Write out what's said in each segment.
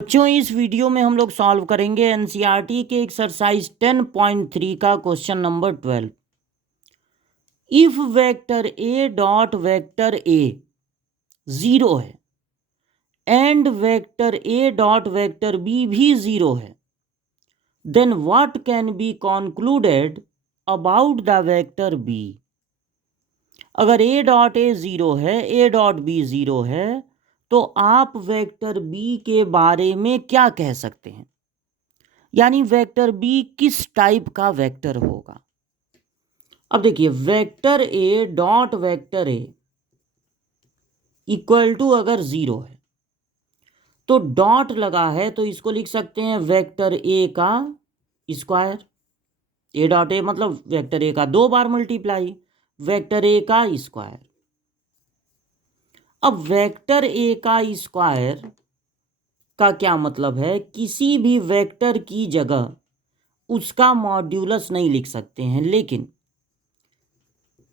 बच्चों इस वीडियो में हम लोग सॉल्व करेंगे एनसीईआरटी के एक्सरसाइज 10.3 का question number 12। If vector A dot vector A 0 है and vector A dot vector B भी 0 है, then what can be concluded about the vector B. अगर ए डॉट ए 0 है, ए डॉट बी 0 है, तो आप वेक्टर बी के बारे में क्या कह सकते हैं, यानी वेक्टर बी किस टाइप का वेक्टर होगा। अब देखिए, vector A dot vector A equal to अगर 0 है तो डॉट लगा है तो इसको लिख सकते हैं वेक्टर ए का स्क्वायर। ए डॉट ए मतलब वेक्टर ए का 2 बार मल्टीप्लाई, वेक्टर ए का स्क्वायर। अब वेक्टर ए का स्क्वायर का क्या मतलब है, किसी भी वेक्टर की जगह उसका मॉड्यूलस नहीं लिख सकते हैं, लेकिन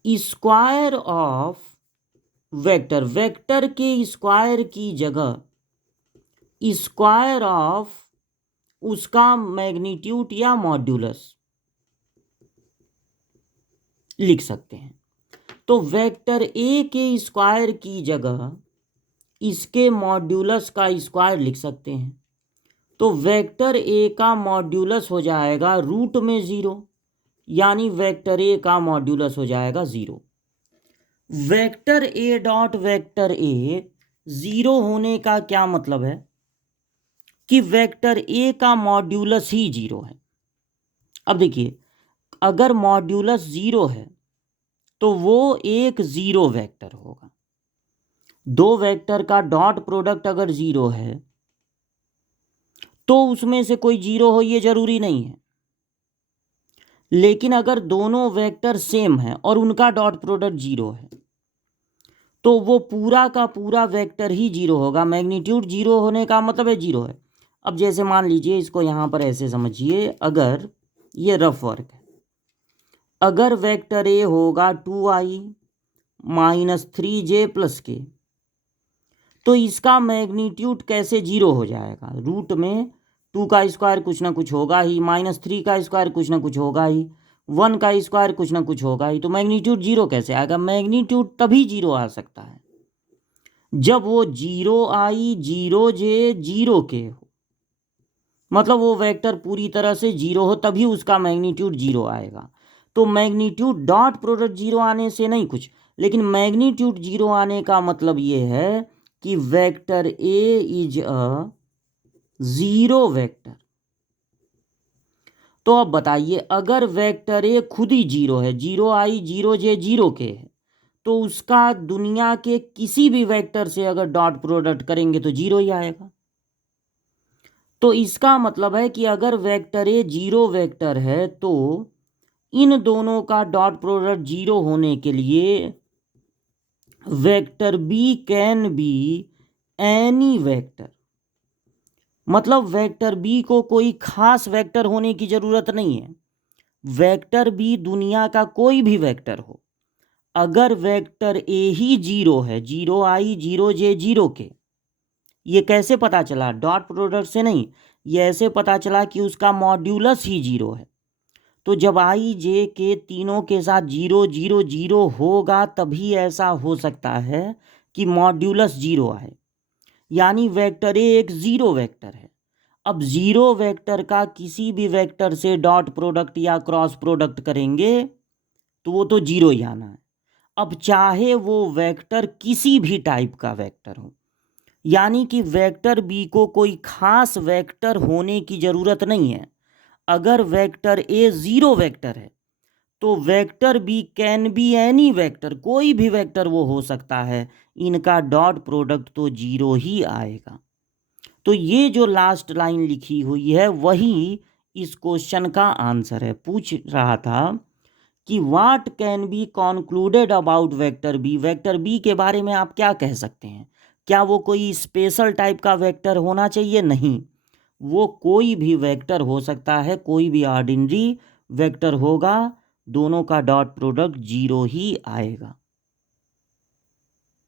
स्क्वायर ऑफ वेक्टर, वेक्टर के स्क्वायर की जगह स्क्वायर ऑफ उसका मैग्नीट्यूड या मॉड्यूलस लिख सकते हैं। तो वेक्टर ए के स्क्वायर की जगह इसके मॉड्यूलस का स्क्वायर लिख सकते हैं। तो वेक्टर ए का मॉड्यूलस हो जाएगा रूट में 0, यानी वेक्टर ए का मॉड्यूलस हो जाएगा 0। Vector A dot vector A 0 होने का क्या मतलब है कि वेक्टर ए का मॉड्यूलस ही 0 है। अब देखिए, अगर मॉड्यूलस 0 है तो वो एक 0 वेक्टर होगा। दो वेक्टर का डॉट प्रोडक्ट अगर 0 है तो उसमें से कोई 0 हो ये जरूरी नहीं है, लेकिन अगर दोनों वेक्टर सेम है और उनका डॉट प्रोडक्ट 0 है तो वो पूरा का पूरा वेक्टर ही 0 होगा। मैग्नीट्यूड 0 होने का मतलब है 0 है। अब जैसे मान लीजिए, इसको यहाँ पर ऐसे समझिए, अगर ये रफ वर्क है, अगर वेक्टर ए होगा 2i माइनस 3j प्लस के, तो इसका मैग्नीट्यूड कैसे 0 हो जाएगा, रूट में 2 का स्क्वायर कुछ ना कुछ होगा ही, माइनस 3 का स्क्वायर कुछ ना कुछ होगा ही, 1 का स्क्वायर कुछ ना कुछ होगा ही, तो मैग्नीट्यूड 0 कैसे आएगा। मैग्नीट्यूड तभी 0 आ सकता है जब वो 0i 0j 0k हो, मतलब वो वेक्टर पूरी तरह से 0 हो, तभी उसका मैग्नीट्यूड 0 आएगा। तो मैग्नीट्यूड डॉट प्रोडक्ट 0 आने से नहीं कुछ, लेकिन मैग्नीट्यूड 0 आने का मतलब ये है कि vector A is a 0 vector. तो अब बताइए, अगर वेक्टर ए खुद ही 0 है, 0i 0j 0k है, तो उसका दुनिया के किसी भी वेक्टर से अगर डॉट प्रोडक्ट करेंगे तो 0 ही आएगा। तो इसका मतलब है कि अगर वेक्टर ए 0 वेक्टर है तो इन दोनों का डॉट प्रोडक्ट 0 होने के लिए vector B can be any vector, मतलब वेक्टर बी को कोई खास वेक्टर होने की जरूरत नहीं है। वेक्टर बी दुनिया का कोई भी वेक्टर हो, अगर वेक्टर ए ही 0 है, 0i 0j 0k, ये कैसे पता चला, डॉट प्रोडक्ट से नहीं, ये ऐसे पता चला कि उसका मॉड्यूलस ही 0 है। तो जब i j के तीनों के साथ 0 0 0 होगा तभी ऐसा हो सकता है कि मॉड्यूलस 0 आए, यानी वेक्टर ए एक 0 वेक्टर है। अब 0 वेक्टर का किसी भी वेक्टर से डॉट प्रोडक्ट या क्रॉस प्रोडक्ट करेंगे तो वो तो 0 ही आना है। अब चाहे वो वेक्टर किसी भी टाइप का वेक्टर हो, यानी कि वेक्टर बी को कोई खास वेक्टर होने की जरूरत नहीं है। अगर वेक्टर ए 0 वेक्टर है तो vector B can be any vector, कोई भी वेक्टर वो हो सकता है, इनका डॉट प्रोडक्ट तो 0 ही आएगा। तो ये जो लास्ट लाइन लिखी हुई है वही इस क्वेश्चन का आंसर है। पूछ रहा था कि what can be concluded about vector B, vector B के बारे में आप क्या कह सकते हैं, क्या वो कोई स्पेशल टाइप का वेक्टर होना चाहिए, नहीं, वो कोई भी वेक्टर हो सकता है, कोई भी ऑर्डिनरी वेक्टर होगा, दोनों का डॉट प्रोडक्ट 0 ही आएगा।